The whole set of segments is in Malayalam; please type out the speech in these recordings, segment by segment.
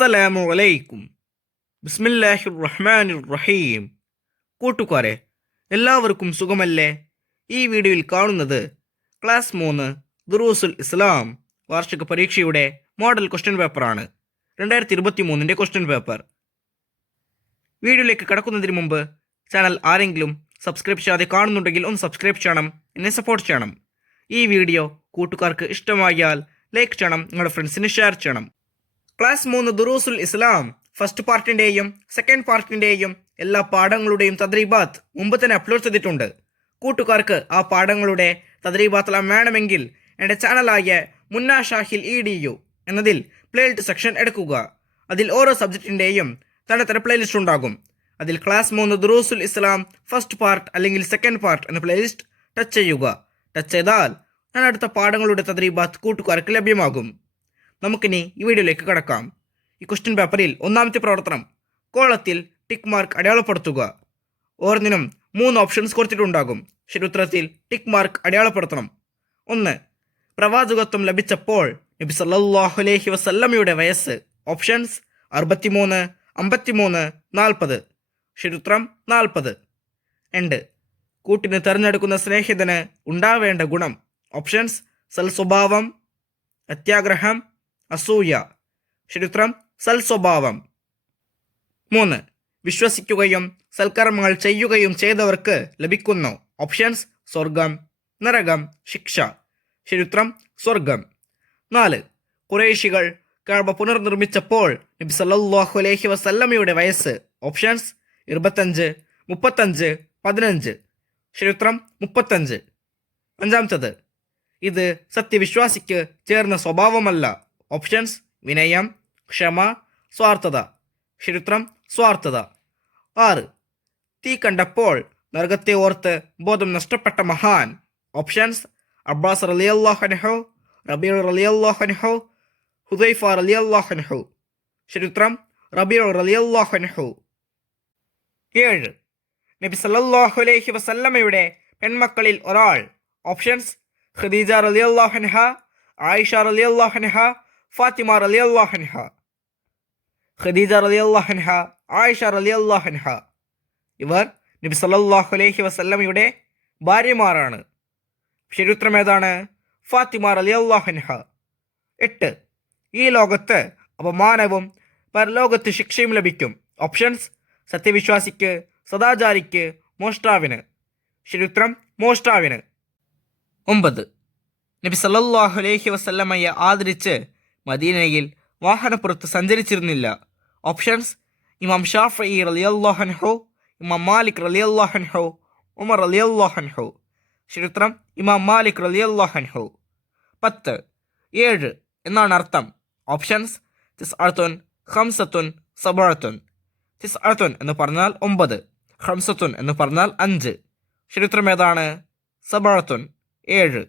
അസ്സലാമു അലൈക്കും. ബിസ്മില്ലാഹിർ റഹ്മാനിർ റഹീം. കൂട്ടുകാരെ, എല്ലാവർക്കും സുഖമല്ലേ? ഈ വീഡിയോയിൽ കാണുന്നത് ക്ലാസ് 3 ദുറൂസുൽ ഇസ്ലാം വാർഷിക പരീക്ഷയുടെ മോഡൽ ക്വസ്റ്റ്യൻ പേപ്പറാണ്. 2023 ക്വസ്റ്റ്യൻ പേപ്പർ. വീഡിയോയിലേക്ക് കടക്കുന്നതിന് മുമ്പ് ചാനൽ ആരെങ്കിലും സബ്സ്ക്രൈബ് ചെയ്യാതെ കാണുന്നുണ്ടെങ്കിൽ ഒന്ന് സബ്സ്ക്രൈബ് ചെയ്യണം, എന്നെ സപ്പോർട്ട് ചെയ്യണം. ഈ വീഡിയോ കൂട്ടുകാർക്ക് ഇഷ്ടമായാൽ ലൈക്ക് ചെയ്യണം, നിങ്ങളുടെ ഫ്രണ്ട്സിന് ഷെയർ ചെയ്യണം. ക്ലാസ് 3 ദുറൂസുൽ ഇസ്ലാം ഫസ്റ്റ് പാർട്ടിൻ്റെയും സെക്കൻഡ് പാർട്ടിൻ്റെയും എല്ലാ പാഠങ്ങളുടെയും തദ്രീബാത്ത് മുമ്പ് തന്നെ അപ്ലോഡ് ചെയ്തിട്ടുണ്ട്. കൂട്ടുകാർക്ക് ആ പാഠങ്ങളുടെ തദ്രീബാത്തെല്ലാം വേണമെങ്കിൽ എൻ്റെ ചാനലായ മുന്ന ഷാഹിൽ EDU എന്നതിൽ പ്ലേലിസ്റ്റ് സെക്ഷൻ എടുക്കുക. അതിൽ ഓരോ സബ്ജക്റ്റിൻ്റെയും തന്നെ പ്ലേലിസ്റ്റ് ഉണ്ടാകും. അതിൽ ക്ലാസ് 3 ദുറൂസുൽ ഇസ്ലാം ഫസ്റ്റ് പാർട്ട് അല്ലെങ്കിൽ സെക്കൻഡ് പാർട്ട് എന്ന പ്ലേലിസ്റ്റ് ടച്ച് ചെയ്യുക. ടച്ച് ചെയ്താൽ ഞാൻ അടുത്ത പാഠങ്ങളുടെ തദ്രീബാത്ത് കൂട്ടുകാർക്ക് ലഭ്യമാകും. നമുക്കിനി ഈ വീഡിയോയിലേക്ക് കടക്കാം. ഈ ക്വസ്റ്റ്യൻ പേപ്പറിൽ ഒന്നാമത്തെ പ്രവർത്തനം കോളത്തിൽ ടിക്ക് മാർക്ക് അടയാളപ്പെടുത്തുക. ഓരോന്നിനും 3 ഓപ്ഷൻസ് കൊടുത്തിട്ടുണ്ടാകും. ശരി ഉത്തരത്തിൽ ടിക്ക് മാർക്ക് അടയാളപ്പെടുത്തണം. 1. പ്രവാചകത്വം ലഭിച്ചപ്പോൾ നബി സല്ലല്ലാഹു അലൈഹി വസല്ലമയുടെ വയസ്സ്. ഓപ്ഷൻസ് 63, 53, 40. ശരി ഉത്തരം 40. 2. കൂട്ടിന് തിരഞ്ഞെടുക്കുന്ന സ്നേഹിതന് ഉണ്ടാവേണ്ട ഗുണം. ഓപ്ഷൻസ് സൽസ്വഭാവം, അത്യാഗ്രഹം, അസൂയ. ശരിയുത്തരം സൽസ്വഭാവം. 3. വിശ്വസിക്കുകയും സൽക്കർമ്മങ്ങൾ ചെയ്യുകയും ചെയ്തവർക്ക് ലഭിക്കുന്നു. ഓപ്ഷൻസ് സ്വർഗം, നരകം, ശിക്ഷ. ശരിയുത്തരം സ്വർഗം. 4. ഖുറൈശികൾ കഅബ പുനർനിർമ്മിച്ചപ്പോൾ നബി സല്ലല്ലാഹു അലൈഹി വസല്ലമയുടെ വയസ്സ്. ഓപ്ഷൻസ് 25, 35, 15. ശരിയുത്തരം 35. 5. ഇത് സത്യവിശ്വാസിക്ക് ചേർന്ന സ്വഭാവമല്ല. ഓപ്ഷൻസ് വിനയം, ക്ഷമ, സ്വാർത്ഥത. ശരിയുത്തരം സ്വാർത്ഥത. 6. തീ കണ്ടപ്പോൾ നരകത്തെ ഓർത്ത് ബോധം നഷ്ടപ്പെട്ട മഹാൻ. ഓപ്ഷൻസ് അബ്ബാസ് റളിയല്ലാഹു അൻഹു, റബീഉ റളിയല്ലാഹു അൻഹു, ഹുദൈഫ റളിയല്ലാഹു അൻഹു. ശരിയുത്തരം റബീഉ റളിയല്ലാഹു അൻഹു. 7. നബി സല്ലല്ലാഹു അലൈഹി വസല്ലമയുടെ പെൺമക്കളിൽ ഒരാൾ. ഓപ്ഷൻസ് ഖദീജ റളിയല്ലാഹു അൻഹ, ആയിഷ റളിയല്ലാഹു അൻഹ, ഫാത്തിമ റളിയല്ലാഹു അൻഹ. ഖദീജ റളിയല്ലാഹു അൻഹ, ആയിഷ റളിയല്ലാഹു അൻഹ ഇവർ നബി സല്ലല്ലാഹു അലൈഹി വസല്ലമയുടെ ഭാര്യമാരാണ്. ശരിയുത്തരം ഏതാണ്? ഫാത്തിമ റളിയല്ലാഹു അൻഹ. 8. ഈ ലോകത്ത് അപമാനവും പരലോകത്ത് ശിക്ഷയും ലഭിക്കും. ഓപ്ഷൻസ് സത്യവിശ്വാസിക്ക്, സദാചാരിക്ക്, മോഷ്ടാവിന്. ശരിയുത്തരം മോഷ്ടാവിന്. 9. നബി സല്ലല്ലാഹു അലൈഹി വസല്ലമയെ ആദരിച്ച് മദീനയിൽ വാഹനപ്പുറത്ത് സഞ്ചരിച്ചിരുന്നില്ല. ഓപ്ഷൻസ് ഇമാം ഷാഫിഈ റളിയല്ലാഹു അൻഹു, ഇമാം മാലിക് റളിയല്ലാഹു അൻഹു, ഉമർ റളിയല്ലാഹു അൻഹു. ശരിയുത്തരം ഇമാം മാലിക് റളിയല്ലാഹു അൻഹു. 10. 7 എന്നാണ് അർത്ഥം. ഓപ്ഷൻസ് തിസ്അത്തുൻ, ഖംസത്തുൻ, സബഅത്തുൻ. തിസ്അത്തുൻ എന്ന് പറഞ്ഞാൽ 9, ഖംസത്തുൻ എന്ന് പറഞ്ഞാൽ 5. ശരിയുത്തരം ഏതാണ്? സബഅത്തുൻ, 7.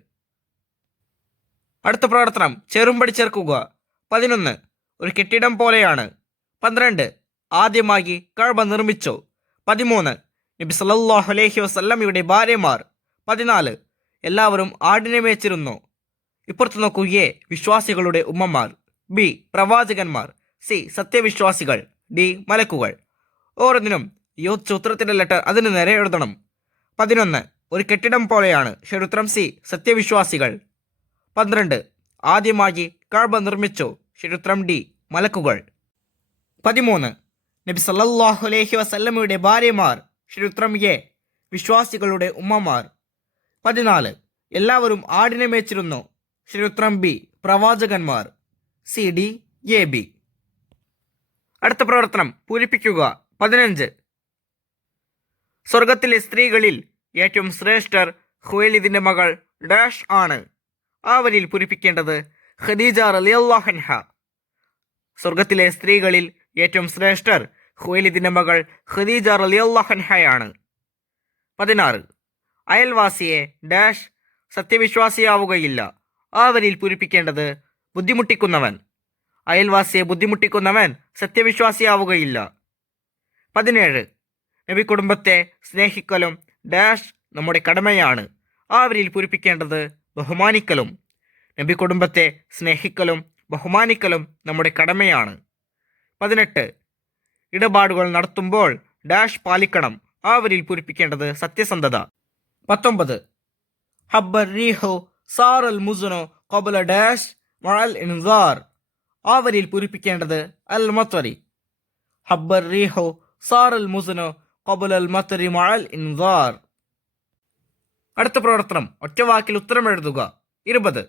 അടുത്ത പ്രവർത്തനം ചെറുമ്പടി ചേർക്കുക. 11. ഒരു കെട്ടിടം പോലെയാണ്. 12. ആദ്യമായി കഅബ നിർമ്മിച്ചു. 13. നബി സല്ലല്ലാഹു അലൈഹി വസല്ലമയുടെ ഭാര്യമാർ. 14. എല്ലാവരും ആടിനെ മേച്ചിരുന്നു. ഇപ്പുറത്ത് നോക്കൂ. എ വിശ്വാസികളുടെ ഉമ്മമാർ, ബി പ്രവാചകന്മാർ, സി സത്യവിശ്വാസികൾ, ഡി മലക്കുകൾ. ഓരോന്നിനും യോജിച്ച ഉത്തരത്തിൻ്റെ ലെറ്റർ അതിന് നേരെ എഴുതണം. 11 ഒരു കെട്ടിടം പോലെയാണ്. ശരിയുത്തരം സി സത്യവിശ്വാസികൾ. 12 ആദ്യമായി കഅബ നിർമ്മിച്ചു. ശരിയുത്തരം ഡി മലക്കുകൾ. 13 നബി സല്ലല്ലാഹു അലൈഹി വസല്ലമയുടെ ഭാര്യമാർ. ശരിയുത്തരം എ വിശ്വാസികളുടെ ഉമ്മമാർ. 14 എല്ലാവരും ആടിനെ മേച്ചിരുന്നു. ശരിയുത്തരം ബി പ്രവാചകന്മാർ. C D A B. അടുത്ത പ്രവർത്തനം പൂരിപ്പിക്കുക. 15 സ്വർഗത്തിലെ സ്ത്രീകളിൽ ഏറ്റവും ശ്രേഷ്ഠർ ഖുവൈലിദിന്റെ മകൾ ഡാഷ് ആണ്. ആ വരിയിൽ പൂരിപ്പിക്കേണ്ടത് ഖദീജ റളിയല്ലാഹു അൻഹ. സ്വർഗത്തിലെ സ്ത്രീകളിൽ ഏറ്റവും ശ്രേഷ്ഠർ ഖുവൈലിദിന്റെ മകൾ ഖദീജ റളിയല്ലാഹു അൻഹയാണ്. 16 അയൽവാസിയെ ഡാഷ് സത്യവിശ്വാസിയാവുകയില്ല. ആ വരിയിൽ പൂരിപ്പിക്കേണ്ടത് ബുദ്ധിമുട്ടിക്കുന്നവൻ. അയൽവാസിയെ ബുദ്ധിമുട്ടിക്കുന്നവൻ സത്യവിശ്വാസിയാവുകയില്ല. 17 നബി കുടുംബത്തെ സ്നേഹിക്കലും ഡാഷ് നമ്മുടെ കടമയാണ്. ആ വരിയിൽ പൂരിപ്പിക്കേണ്ടത് ബഹുമാനിക്കലും. നബി കുടുംബത്തെ സ്നേഹിക്കലും ബഹുമാനിക്കലും നമ്മുടെ കടമയാണ്. 18. ഇടപാടുകൾ നടത്തുമ്പോൾ ഡാഷ് പാലിക്കണം. ആ വരിയിൽ പൂരിപ്പിക്കേണ്ടത് സത്യസന്ധത. 19. ഹബ്ബർ റീഹു സാറൽ മുസുനു ഖബല ഡാഷ് മഅൽ ഇൻസാർ. ആ വരിയിൽ പൂരിപ്പിക്കേണ്ടത് അൽ മത്വരി. ഹബ്ബർ റീഹു സാറൽ മുസുനു ഖബല അൽ മത്വരി മഅൽ ഇൻസാർ. അടുത്ത പ്രവർത്തനം ഒറ്റവാക്കിൽ ഉത്തരം എഴുതുക. 20.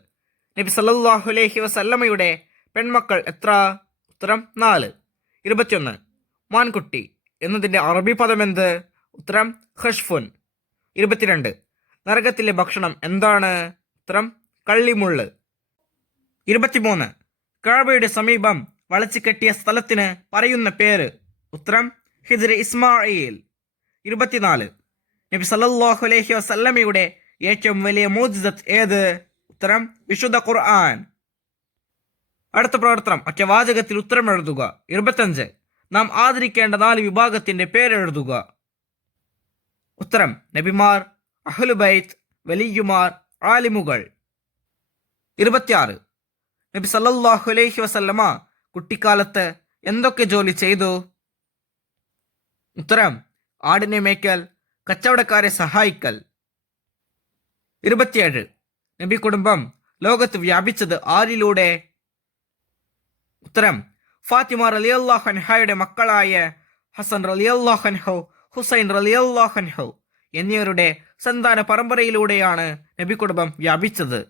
നബി സല്ലല്ലാഹു അലൈഹി വസല്ലമയുടെ പെൺമക്കൾ എത്ര? ഉത്തരം 4. 21. മാൻകുട്ടി എന്നതിൻ്റെ അറബി പദം എന്ത്? ഉത്തരം ഖഷ്ഫുൻ. 22. നരകത്തിലെ ഭക്ഷണം എന്താണ്? ഉത്തരം കള്ളിമുള്ള്. 23. കഅബയുടെ സമീപം വളച്ചു കെട്ടിയ സ്ഥലത്തിന് പറയുന്ന പേര്? ഉത്തരം ഹിജ്ർ ഇസ്മായിൽ. 24. നബി സല്ലല്ലാഹു അലൈഹി വസല്ലമയുടെ ഏറ്റവും വലിയ മുഅ്ജിസത്ത് ഏത്? ഉത്തരം വിശുദ്ധ ഖുർആൻ. അടുത്ത പ്രവർത്തനം ഒറ്റവാചകത്തിൽ ഉത്തരം എഴുതുക. 25. നാം ആദരിക്കേണ്ട 4 വിഭാഗത്തിന്റെ പേരെഴുതുക. ഉത്തരം നബിമാർ, അഹ്ലുബൈത്ത്, വലിയുമാർ, ആലിമുകൾ. 26. നബി സല്ലല്ലാഹു അലൈഹി വസല്ലമ കുട്ടിക്കാലത്ത് എന്തൊക്കെ ജോലി ചെയ്തു? ഉത്തരം ആടിനെ മേയ്ക്കൽ, കച്ചവടക്കാരെ സഹായിക്കൽ. 27. നബി കുടുംബം ലോകത്ത് വ്യാപിച്ചത് ആരിലൂടെ? ഉത്തരം ഫാത്തിമ റളിയല്ലാഹു അൻഹയുടെ മക്കളായ ഹസൻ റളിയല്ലാഹു അൻഹു, ഹുസൈൻ റളിയല്ലാഹു അൻഹു എന്നിവരുടെ സന്താന പരമ്പരയിലൂടെയാണ് നബി കുടുംബം വ്യാപിച്ചത്.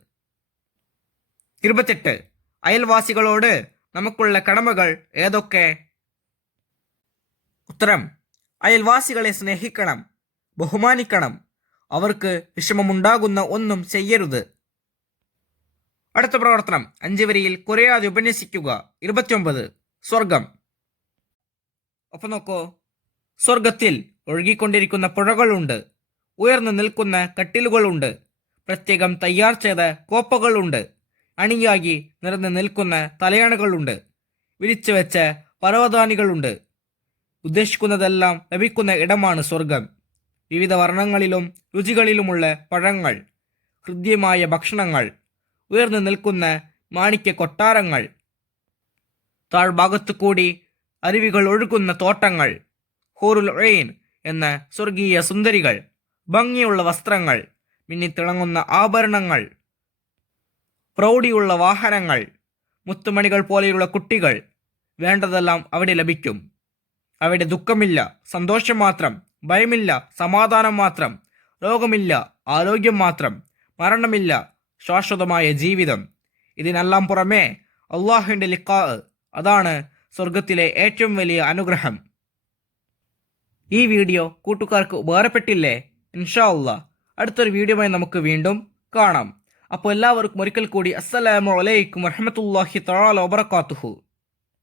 28. അയൽവാസികളോട് നമുക്കുള്ള കടമകൾ ഏതൊക്കെ? ഉത്തരം അയൽവാസികളെ സ്നേഹിക്കണം, ബഹുമാനിക്കണം, അവർക്ക് വിഷമമുണ്ടാകുന്ന ഒന്നും ചെയ്യരുത്. അടുത്ത പ്രവർത്തനം 5 വരിയിൽ കുറയാതെ ഉപന്യസിക്കുക. 29. സ്വർഗം. ഒപ്പം നോക്കൂ. സ്വർഗത്തിൽ ഒഴുകിക്കൊണ്ടിരിക്കുന്ന പുഴകളുണ്ട്, ഉയർന്നു നിൽക്കുന്ന കട്ടിലുകളുണ്ട്, പ്രത്യേകം തയ്യാർ ചെയ്ത കോപ്പകളുണ്ട്, അണിയാകി നിറഞ്ഞു നിൽക്കുന്ന തലയണകളുണ്ട്, വിരിച്ചു വെച്ച പരവതാനികളുണ്ട്. ഉദ്ദേശിക്കുന്നതെല്ലാം ലഭിക്കുന്ന ഇടമാണ് സ്വർഗം. വിവിധ വർണ്ണങ്ങളിലും രുചികളിലുമുള്ള പഴങ്ങൾ, ഹൃദ്യമായ ഭക്ഷണങ്ങൾ, ഉയർന്നു നിൽക്കുന്ന മാണിക്യ കൊട്ടാരങ്ങൾ, താഴ്ഭാഗത്തു കൂടി അരുവികൾ ഒഴുകുന്ന തോട്ടങ്ങൾ, ഹൂറുൽ ഐൻ എന്ന സ്വർഗീയ സുന്ദരികൾ, ഭംഗിയുള്ള വസ്ത്രങ്ങൾ, മിന്നിത്തിളങ്ങുന്ന ആഭരണങ്ങൾ, പ്രൗഢിയുള്ള വാഹനങ്ങൾ, മുത്തുമണികൾ പോലെയുള്ള കുട്ടികൾ. വേണ്ടതെല്ലാം അവിടെ ലഭിക്കും. അവിടെ ദുഃഖമില്ല, സന്തോഷം മാത്രം, ഭയമില്ല, സമാധാനം മാത്രം, രോഗമില്ല, ആരോഗ്യം മാത്രം, മരണമില്ല, ശാശ്വതമായ ജീവിതം. ഇതിനെല്ലാം പുറമെ അള്ളാഹുവിൻ്റെ ലിഖാ, അതാണ് സ്വർഗത്തിലെ ഏറ്റവും വലിയ അനുഗ്രഹം. ഈ വീഡിയോ കൂട്ടുകാർക്ക് ഉപകാരപ്പെട്ടില്ലേ? ഇൻഷാ അല്ലാഹ് അടുത്തൊരു വീഡിയോയുമായി നമുക്ക് വീണ്ടും കാണാം. അപ്പോൾ എല്ലാവർക്കും ഒരിക്കൽ കൂടി അസ്സലാമു അലൈക്കും വറഹ്മത്തുള്ളാഹി തആല വബറകാതുഹു.